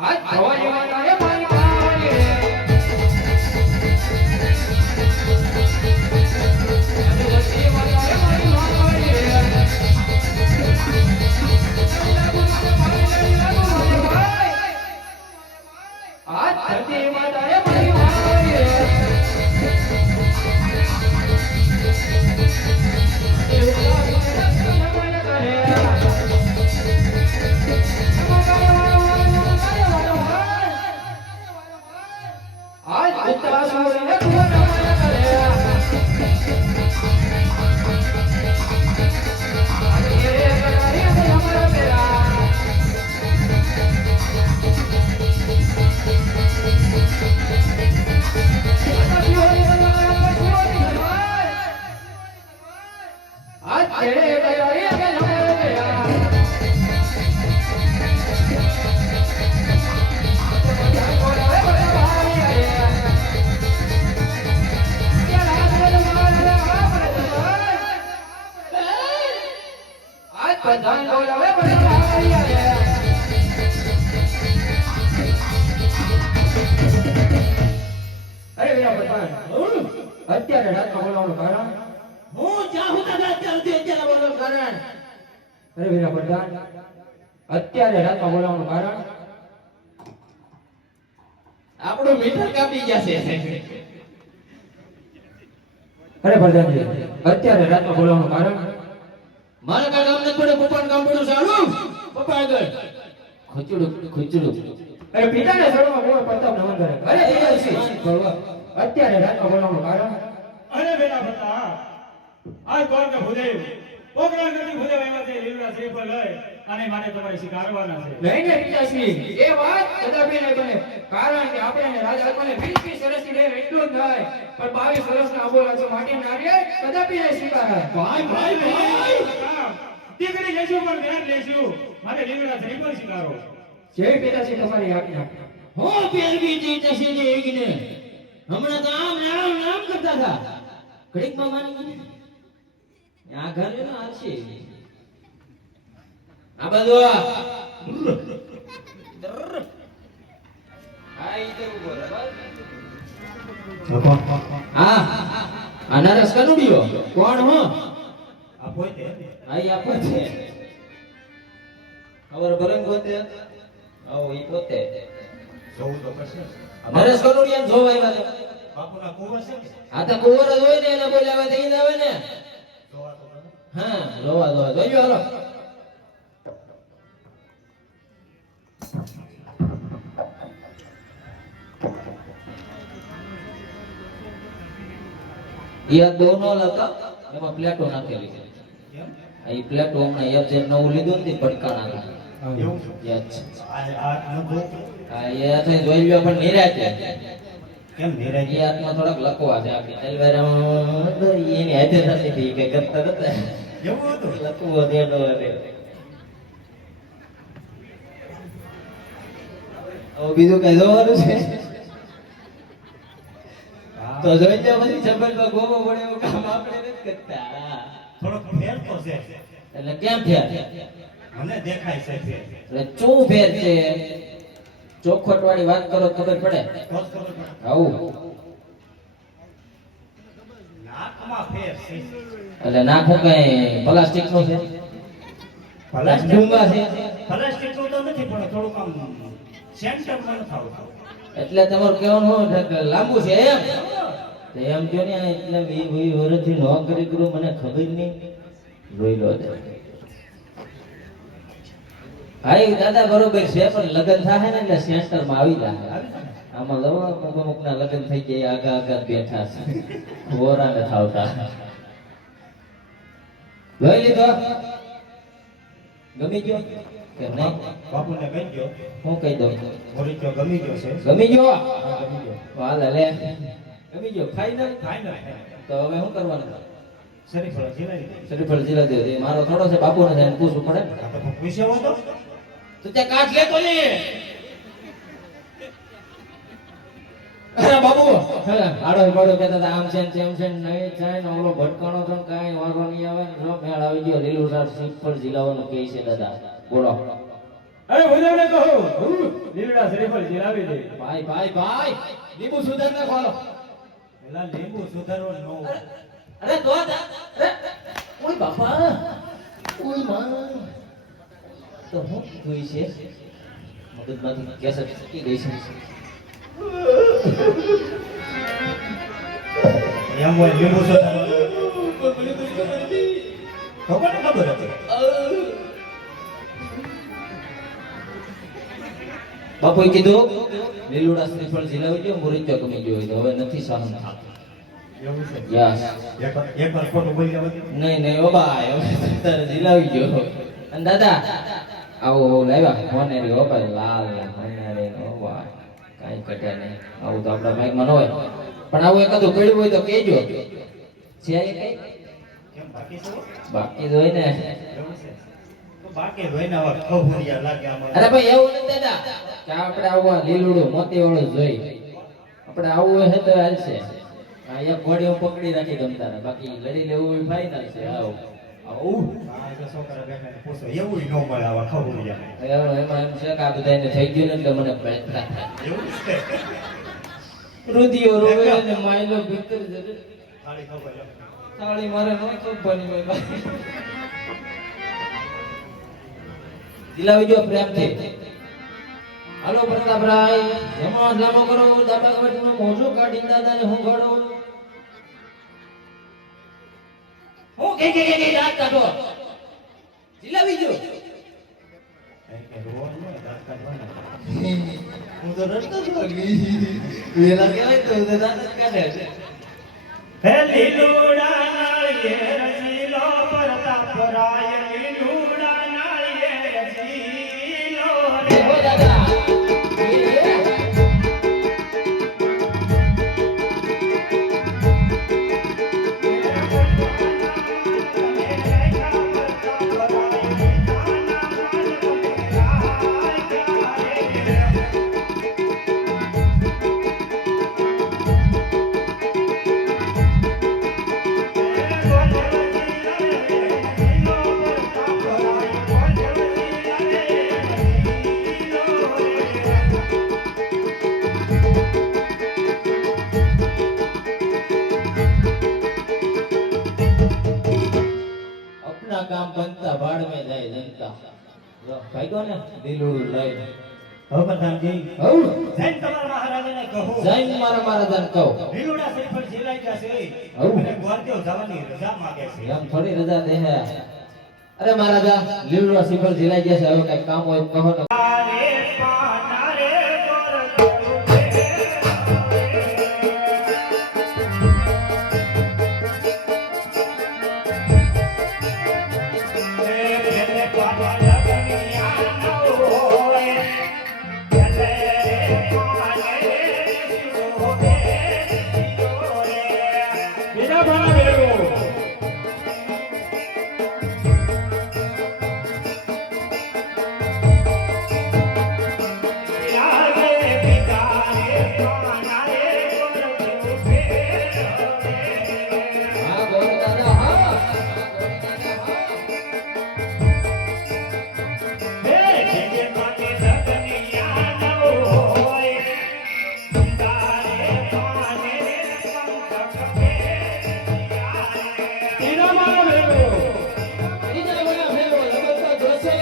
આજ થવા જવાના રે મારી ભાઈ અત્યારે રાતમાં બોલાવવાનું કારણ હું ચાહું દાદા અત્યારે બોલવાનું કારણ અરે વીરા પ્રધાન અત્યારે રાતમાં બોલાવવાનું કારણ આપણો મીઠર કાપી ગયા છે. અરે પ્રધાનજી અત્યારે રાતમાં બોલાવવાનું કારણ મારા કા ગામ ને થોડે પપ્પાનું કામ પડ્યું ચાલુ પપ્પા આગળ ખુચડું અરે પિતાને સરોમાં બોલ પ્રતાપ નમન કરે અરે અત્યારે રાતમાં બોલાવવાનું કારણ અરે બેટા બતા આજ કોણ કે ભુદેવ પોકરા નદી ભુદેવ આવ્યા છે લીલા શ્રીફળ લઈ અને માને તમારે શિકારવાના છે લઈને પિતાશ્રી એ વાત કદાપી નહીં બને કારણ કે આપણે રાજાને 20 વર્ષથી રહે એટલું જ થાય પણ 22 વર્ષના અબોલા છો માટે નારીએ કદાપી નહીં સ્વીકારાય ભાઈ દીકરી લેશું પણ ધ્યાન લેશું મારે લીલા શ્રીફળ શિકારો જે પિતાશ્રી તમારી આજ્ઞા હો પેરવી જી તસે જે એકને હમણાં તો આમ કરતા હતા ઘડીકમાં માની ગઈ આ ઘર ને આશે આ બધું આ ઈતે ઉભો રહે હા આ નરસ કનુડિયો કોણ હો આ પોતે આઈ આપો છે ખબર ભરંગ હોતે આવો ઈ પોતે જોઉં તો કશે નરેશ કનુડિયા જોવા આવ્યા હતા બાપુના કુંવર છે કે આ તો કુંવર જ હોય ને એને બોલાવા દઈ આવે ને જોવા તો ખરા. હા જોવા જોજો હાલો ये दोनों लता એમાં પ્લેટો નાખેલી છે કેમ આ પ્લેટો હમણાં એક જે નવું લીધું ને પડકાણા એવું છે યસ આ ન જો આ એ થઈ જોઈ લ્યો પણ નિરાતે કેમ નિરાય એ આત્મા થોડાક લકવા છે આપી તલવાર એની હાથે થતી હતી કે કરતા હતા એવું હતું લકવો દેડો હવે બીજું કઈ જોવાનું છે તો જોઈ લો પછી જબરમાં ગોમો પડે એવું કામ આપણે નથી કરતા થોડોક ફેર તો છે એટલે કેમ ફેર મને દેખાય છે ફેર એટલે શું ફેર છે ચોખવટ વાળી વાત કરો તો ખબર પડે તો જ ખબર પડે. આવું નાકમાં ફેર છે એટલે નાખું કઈ પ્લાસ્ટિક નું છે ડુંગા છે પ્લાસ્ટિક નું તો નથી પણ થોડુંક આમ સેન્ટર માં થાવું એટલે તમારું કહેવાનું શું છે કે લાંબુ છે એમ તો એમ જો ને આ એટલે 20 વર્ષથી નોકરી કરું મને ખબર નહીં જોઈ લો દે ભાઈ દાદા બરોબર છે પણ લગ્ન થાય ને એટલે સેન્ટર માં આવી જાય આમાં લવો અમુક ના લગ્ન થઈ ગયા આગા આગા બેઠા છે ખોરા ને થાવતા જોઈ લીધો ગમી ગયો કે નહીં બાપુને કહી ગયો હું કહી દઉં મોરી ગયો ગમી ગયો છે ગમી ગયો હા, ગમી ગયો હાલ લે ગમી ગયો ફાઈનલ ફાઈનલ તો હવે શું કરવાનું શરીફળ જીલાઈ દે શ્રીફળ જીલા દે મારો થોડો છે બાપુને છે એને પૂછવું પડે આ તો પૂછે હો તો ત્યાં કાઠ લેતો લે અરે બાબુ આડો પાડો કહેતા હતા આમ છે ને તેમ છે ને નહીં થાય ને ઓલો ભટકાણો તો કાંઈ વારો નહીં આવે ને જો મેળ આવી ગયો લીલું સાર શ્રીફળ જીલાવાનું કહે છે દાદા બોલો અરે ભુદેવને કહો લીલુડા શ્રીફળ જીલાવી દે. ભાઈ ભાઈ ભાઈ લીંબુ સુધાર નાખો હાલો. એલા લીંબુ સુધારવો ન હોય. અરે તો અરે ઓય બાપા ઓય માં તો હું જોઈ છે મગજમાંથી કેસર છૂટી ગઈ છે. એમ હોય લીંબુ સુધારવો કોને ખબર હતી? બાપુએ કીધું લીલુડા શ્રીફળ ઝીલાવી દો મુરંજો ગમી ગયો હોય તો હવે નથી સહન થતું. એવું છે. યસ એકવાર ખોટું બોલી જવાથી. નહીં નહીં ઓ ભાઈ હવે તારે ઝીલાવી ગયો. અને દાદા આવો લાવ્યા હોનેરી ઓ ભાઈ લાલ હોનેરી ઓ ભાઈ કાઈ કટે નહીં. આવું તો આપણા માઈકમાં ન હોય પણ આવું એકાદું પડ્યું હોય તો કહેજો. છે એ કઈ કેમ બાકી છે? બાકી જ હોય ને. એવું છે. તો બાકી હોય ને હવે ખબરિયા લાગે આમાં. અરે ભાઈ એવું નથી દાદા કે આપણે આવું લીલુડું મોતી વાળું જોઈ આપણે આવું હોય તો હાલશે. અહીંયા ઘોડીઓ પકડી રાખી ગમતા બાકી લડી લેવું ફાઇનલ છે. આવું આવું આ તો છોકરા બેઠા ને પૂછો એવું ન મળે આવા ખબરિયા. એમાં એમ છે કે આ બધાને થઈ ગયું ને એટલે મને પ્રયત્ન થાય. એવું છે. રુધિયો રોવે ને માયલો ભીતર જરે ખાલી ખબર એમ. તાળી મારે નો કંપની માં ભાઈ દિલાવી જો પ્રેમથી. હાલો પ્રતાપરાય જમા લાંબો કરો દાદા કબટનું મોઢું કાઢી દાદાને હું ઘડો હું કે દાંત કાઢો દિલાવી જો. કઈ રોવાનું હોય, દાંત કાઢવાના. હું તો રડતો જ લાગી વેલા કહેવાય તો દાંત જ કાઢે છે. હે લીલુડા નાળિયેર ઝીલો પ્રતાપરાય લીલુડા નાળિયેર ઝીલો રે. હો દાદા કામ બનતા ભાડ में જાય જનતા. જો ભાગ્યો ને દિલુડું લઈને હવે પ્રધાનજી હઉ જૈન તમારા મહારાજાને કહો જૈન મારા મહારાજાને કહો લીલુડા શ્રીફળ જીલાઈ ગયા છે હઉ. અને ગ્વારદેવ જવાની રજા માંગે છે. એમ થોડી રજા દે હે. અરે મહારાજા લીલુડા શ્રીફળ ઝીલાઈ ગયા છે હવે કઈ કામ હોય તો કહો ને. તારે પાનારે ગોરદેવ હા બોલ દાદા હા બીજા બધા ફેરો લગતા જોશે.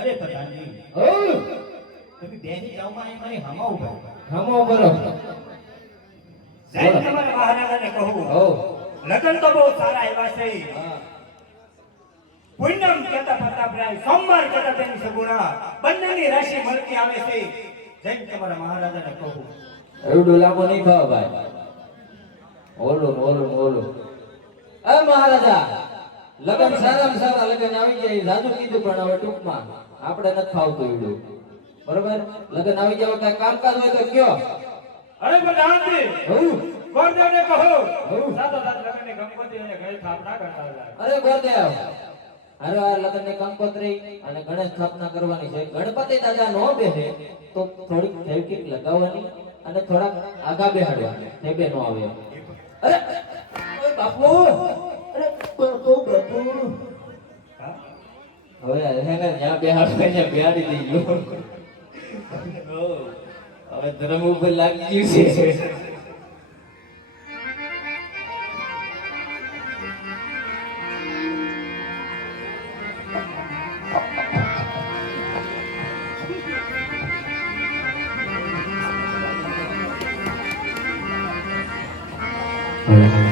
અરે પ્રધાનજી હઉ તમે બેની જાવમાં અહીં મારી હમા ઉભા હમો બરો જૈન તમારા મહારાજાને કહું હઉ લગન તો બહુ સારા એવા છે હા પૂનમ કહેતા પ્રતાપરાય સોમવાર કહેતા તેની સગુણા બંનેની રાશિ મળતી આવે છે. જૈન તમારા મહારાજાને કહું એવડું લાંબુ નહીં ખાવ ભાઈ. ઓલું ઓલું ઓલું અ મહારાજા લગન સારામાં સારા લગન આવી જાય જાદુ કીધું પણ હવે ટૂંકમાં આપણે નથી ફાવતું એવડું બરોબર લગન આવી જાય કઈ કામકાજ હોય તો કયો અરે પ્રધાનજી હઉ ગોરદેવને કહો હઉ સાતો સાત લગનની ગણપતિ અને ઘરે સ્થાપના કરતા હતા. અરે ગોરદેવ અરે આ લગનની કંકોત્રી અને ગણેશ સ્થાપના કરવાની છે ગણપતિ દાદા નો બેસે તો થોડીક ફેરકીક લગાવવાની અને થોડાક આગા બેહાડવાની તે બે નો આવે અરે ઓય બાપુ અરે બાપુ હા? હવે એને જ્યાં બેહાડવા ત્યાં બેહાડી દીધું હવે ધર્મ ઉપર લાગી ગયું છે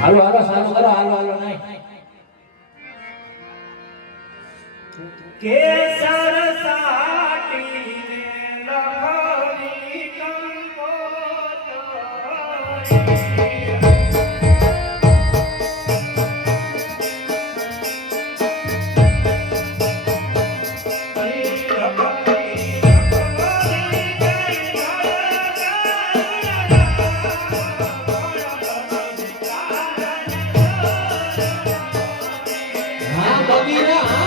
હાલો હાલો સારું કરો હાલો હાલો નહીં કેસર સાટીને લહરી કંકોતરી. હા બબીરા હા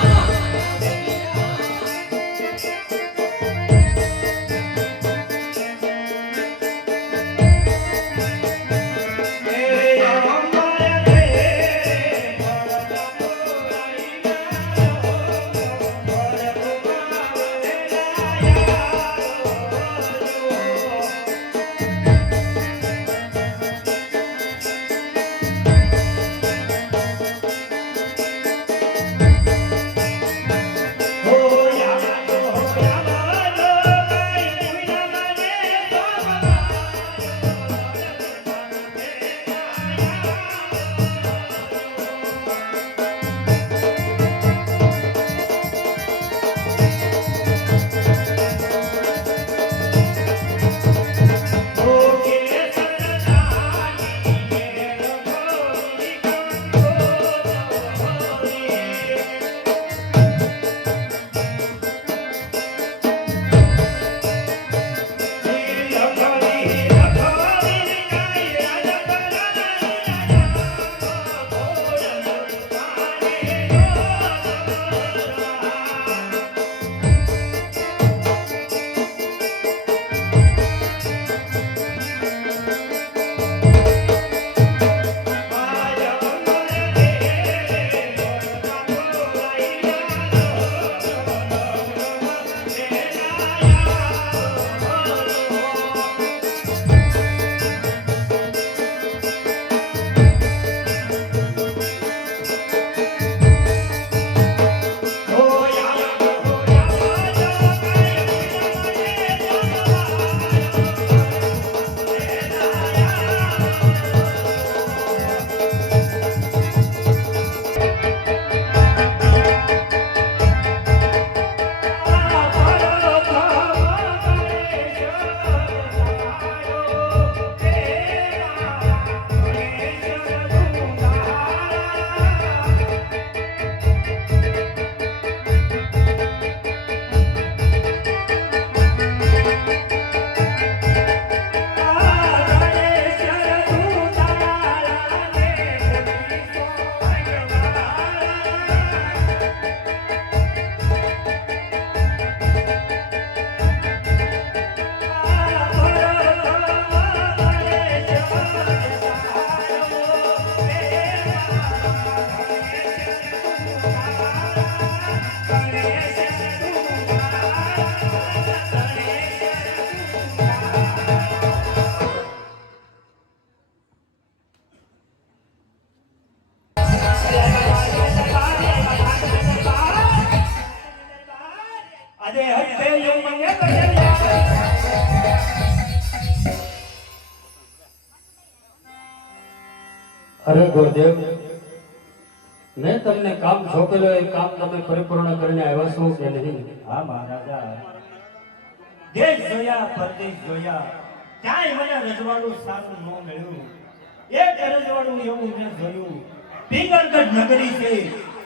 અરે ગુરુદેવ મેં તમને કામ સોંપેલું એ કામ તમે પરિપૂર્ણ કરીને આવ્યા છો કે નહીં? હા મહારાજા, દેશ જોયા પરદેશ જોયા ક્યાંય મને રજવાડું સારું ન મળ્યું. એક રજવાડું એવું મેં જોયું, પિંગલગઢ નગરી છે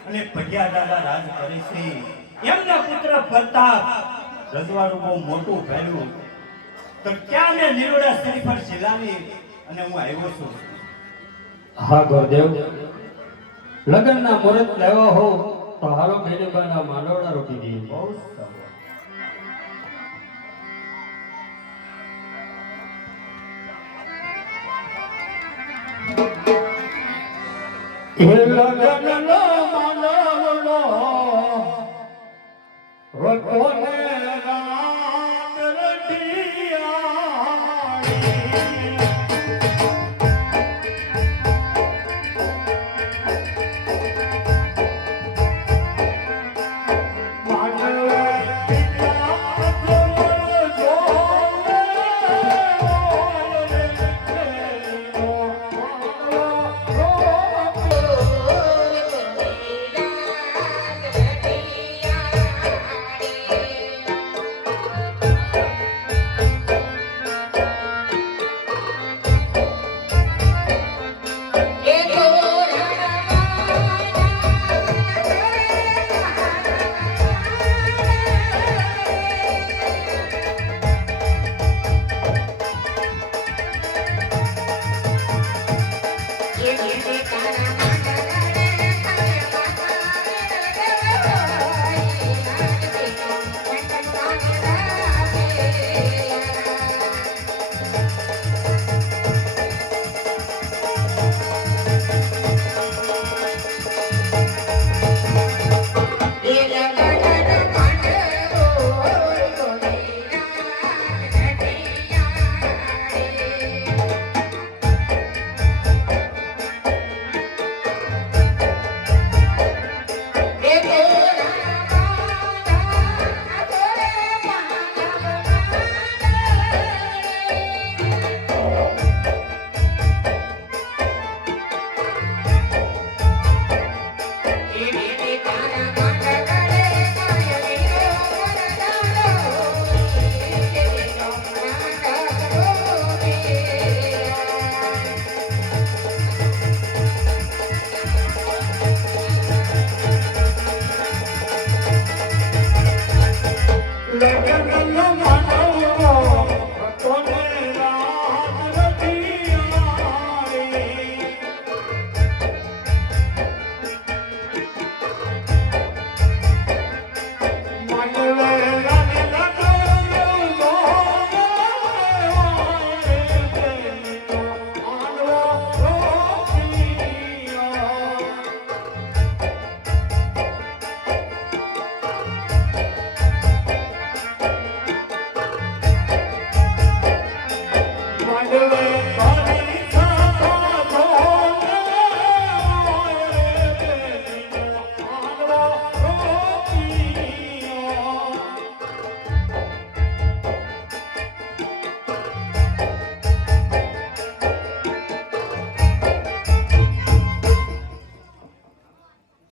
અને ભગિયા દાદા રાજ કરે છે. એમના પુત્ર પ્રતાપ રજવાડું બહુ મોટું ભર્યું. તો ક્યાં મેં નિરોડા શ્રીફળ શિલાની અને હું આવ્યો છું. હા ગુરુદેવ, લગ્નના મુહૂર્ત લેવા હો તો હાલો બેનીબાના માંડવડા રોકી દઈએ. બહુ સરસ. એ લગ્નનો માંડવડો રોકો